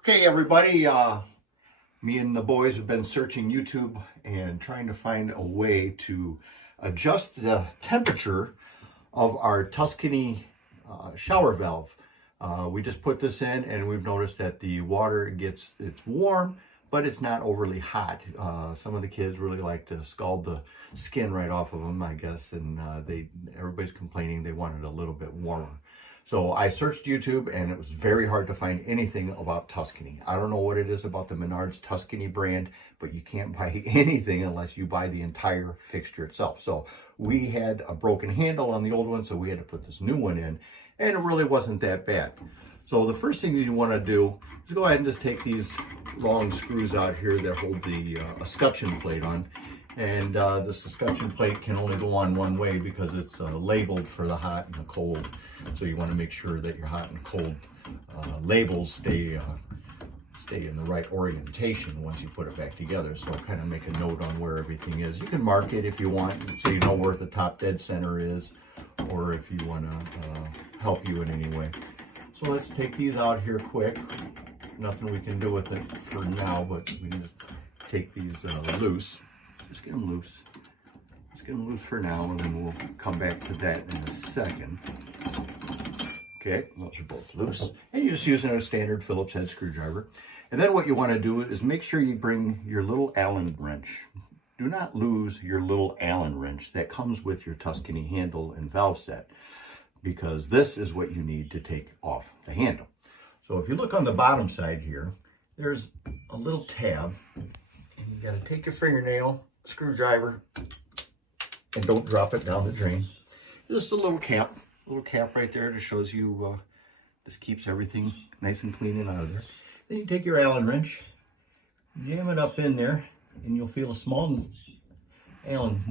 Okay, everybody, me and the boys have been searching YouTube and trying to find a way to adjust the temperature of our Tuscany shower valve. We just put this in and we've noticed that the water it's warm, but it's not overly hot. Some of the kids really like to scald the skin right off of them, I guess, and everybody's complaining they want it a little bit warmer. So I searched YouTube and it was very hard to find anything about Tuscany. I don't know what it is about the Menard's Tuscany brand, but you can't buy anything unless you buy the entire fixture itself. So we had a broken handle on the old one, so we had to put this new one in, and it really wasn't that bad. So the first thing you want to do is go ahead and just take these long screws out here that hold the escutcheon plate on. And this escutcheon plate can only go on one way because it's labeled for the hot and the cold. So you want to make sure that your hot and cold labels stay in the right orientation once you put it back together. So kind of make a note on where everything is. You can mark it if you want, so you know where the top dead center is, or if you want to help you in any way. So let's take these out here quick. Nothing we can do with it for now, but we can just take these loose. Just get them loose. Let's get them loose for now, and then we'll come back to that in a second. Okay, those are both loose. And you're just using a standard Phillips head screwdriver. And then what you want to do is make sure you bring your little Allen wrench. Do not lose your little Allen wrench that comes with your Tuscany handle and valve set, because this is what you need to take off the handle. So if you look on the bottom side here, there's a little tab, and you got to take your fingernail, screwdriver, and don't drop it down the drain. Just a little cap right there that shows you, just keeps everything nice and clean and out of there. Then you take your Allen wrench, jam it up in there, and you'll feel a small Allen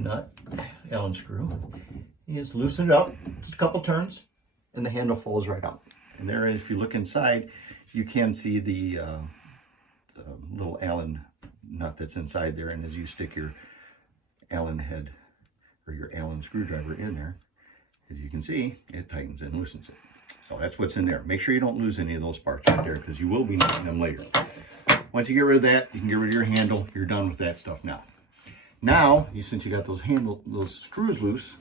screw. You just loosen it up, just a couple turns, and the handle falls right out. And there, if you look inside, you can see the little Allen nut that's inside there, and as you stick your Allen head or your Allen screwdriver in there, as you can see, it tightens and loosens it. So that's what's in there. Make sure you don't lose any of those parts right there, because you will be needing them later. Once you get rid of that, you can get rid of your handle. You're done with that stuff now. Now, since you got those screws loose,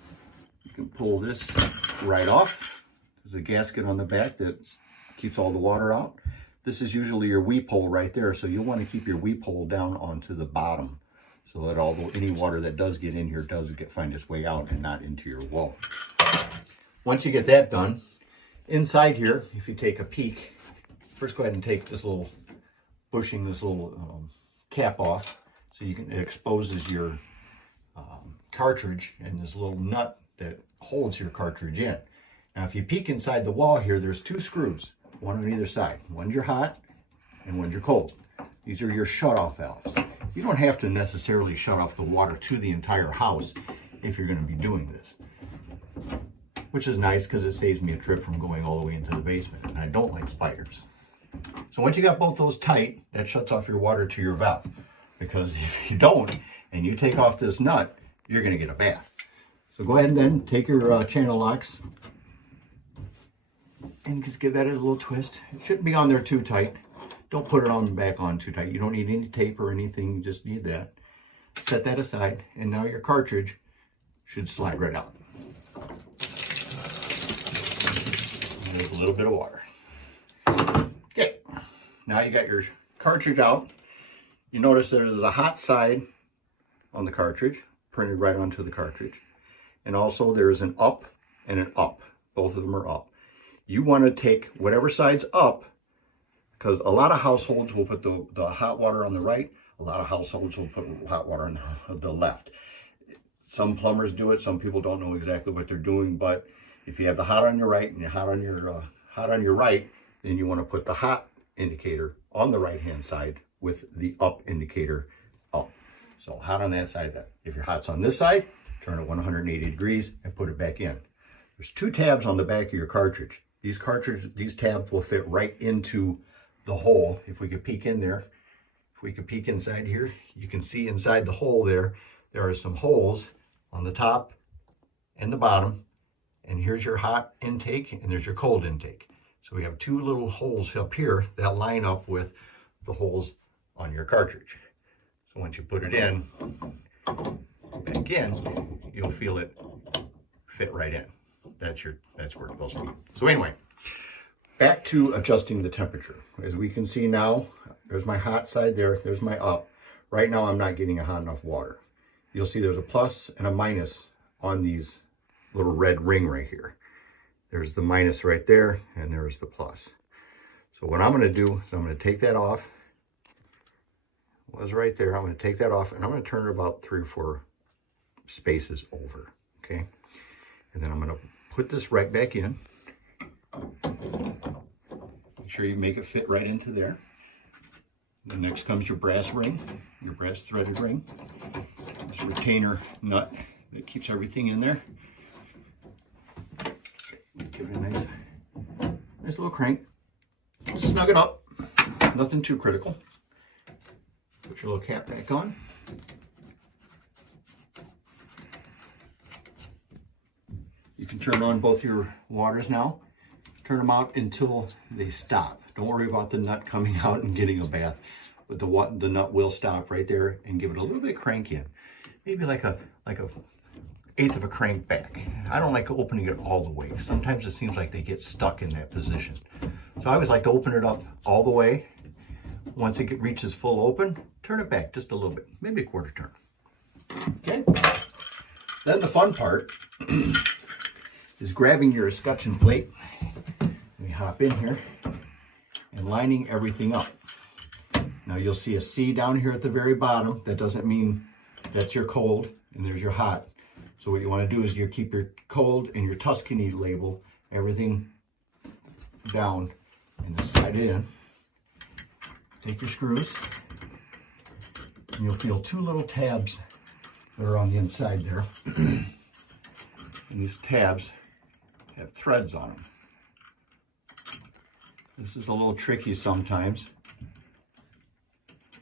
you can pull this right off. There's a gasket on the back that keeps all the water out. This is usually your weep hole right there, so you'll want to keep your weep hole down onto the bottom, so that although any water that does get in here does find its way out and not into your wall. Once you get that done, inside here, if you take a peek, first go ahead and take this little bushing, this little cap off, so it exposes your cartridge and this little nut that holds your cartridge in. Now, if you peek inside the wall here, there's two screws, one on either side. One's your hot and one's your cold. These are your shutoff valves. You don't have to necessarily shut off the water to the entire house if you're going to be doing this, which is nice because it saves me a trip from going all the way into the basement, and I don't like spiders. So once you got both those tight, that shuts off your water to your valve, because if you don't and you take off this nut, you're going to get a bath. So go ahead and then take your channel locks and just give that a little twist. It shouldn't be on there too tight. Don't put it back on too tight. You don't need any tape or anything. You just need that. Set that aside, and now your cartridge should slide right out. There's a little bit of water. Okay, now you got your cartridge out. You notice there's a hot side on the cartridge, printed right onto the cartridge. And also there's an up and an up. Both of them are up. You want to take whatever side's up, because a lot of households will put the hot water on the right. A lot of households will put hot water on the left. Some plumbers do it. Some people don't know exactly what they're doing. But if you have the hot on your right and your hot on your right, then you want to put the hot indicator on the right-hand side with the up indicator up. So hot on that side. If your hot's on this side, turn it 180 degrees and put it back in. There's two tabs on the back of your cartridge. These tabs will fit right into the hole. If we could peek in there, if we could peek inside here, you can see inside the hole there are some holes on the top and the bottom. And here's your hot intake and there's your cold intake. So we have two little holes up here that line up with the holes on your cartridge. So once you put it in, back in, you'll feel it fit right in. That's where it's supposed to be. So anyway, back to adjusting the temperature. As we can see now, there's my hot side there, there's my up. Right now I'm not getting a hot enough water. You'll see there's a plus and a minus on these little red ring right here. There's the minus right there, and there's the plus. So what I'm gonna do is I'm gonna take that off. It was right there. I'm gonna take that off, and I'm gonna turn it about 3 or 4 spaces over, okay? And then I'm gonna put this right back in. Make sure you make it fit right into there. Then next comes your brass ring, your brass threaded ring. It's a retainer nut that keeps everything in there. Give it a nice little crank. Snug it up. Nothing too critical. Put your little cap back on. You can turn on both your waters now. Turn them out until they stop. Don't worry about the nut coming out and getting a bath. But the nut will stop right there, and give it a little bit of crank in. Maybe like a 1/8 of a crank back. I don't like opening it all the way. Sometimes it seems like they get stuck in that position. So I always like to open it up all the way. Once it reaches full open, turn it back just a little bit, maybe a 1/4 turn. Okay. Then the fun part is grabbing your escutcheon plate. We hop in here and lining everything up. Now you'll see a C down here at the very bottom. That doesn't mean that's your cold and there's your hot. So what you want to do is you keep your cold and your Tuscany label, everything down and slide it in. Take your screws, and you'll feel 2 little tabs that are on the inside there. And these tabs have threads on them. This is a little tricky sometimes,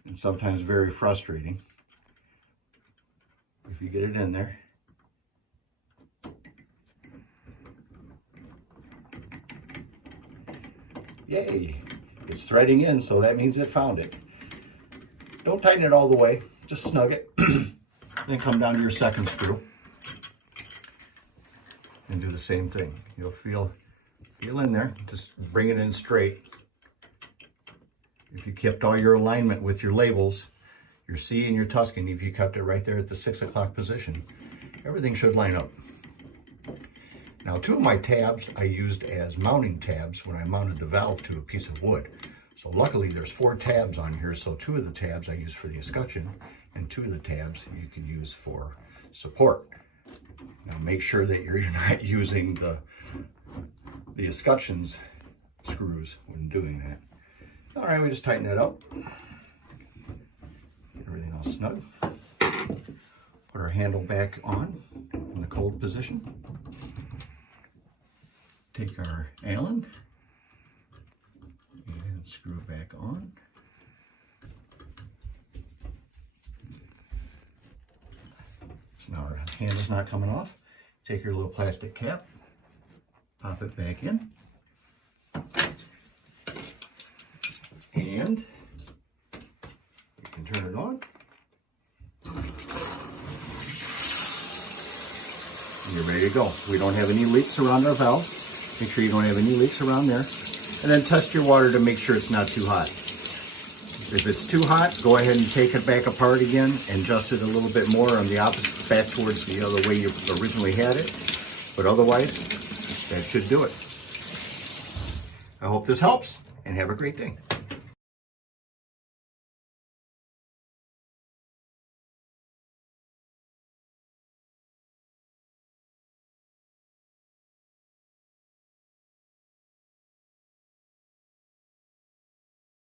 and sometimes very frustrating. If you get it in there. Yay, it's threading in, so that means it found it. Don't tighten it all the way, just snug it. Then come down to your second screw and do the same thing. You'll feel in there, just bring it in straight. If you kept all your alignment with your labels, your C and your Tuscany, if you kept it right there at the 6 o'clock position, everything should line up. Now 2 of my tabs I used as mounting tabs when I mounted the valve to a piece of wood. So luckily there's 4 tabs on here, so 2 of the tabs I use for the escutcheon and 2 of the tabs you can use for support. Now make sure that you're not using the escutcheon's screws when doing that. All right, we just tighten that up. Get everything all snug. Put our handle back on in the cold position. Take our Allen and screw it back on. So now our handle's not coming off. Take your little plastic cap, pop it back in, and you can turn it on. And you're ready to go. We don't have any leaks around our valve. Make sure you don't have any leaks around there. And then test your water to make sure it's not too hot. If it's too hot, go ahead and take it back apart again and adjust it a little bit more on the opposite, back towards the other way you originally had it. But otherwise, that should do it. I hope this helps, and have a great day.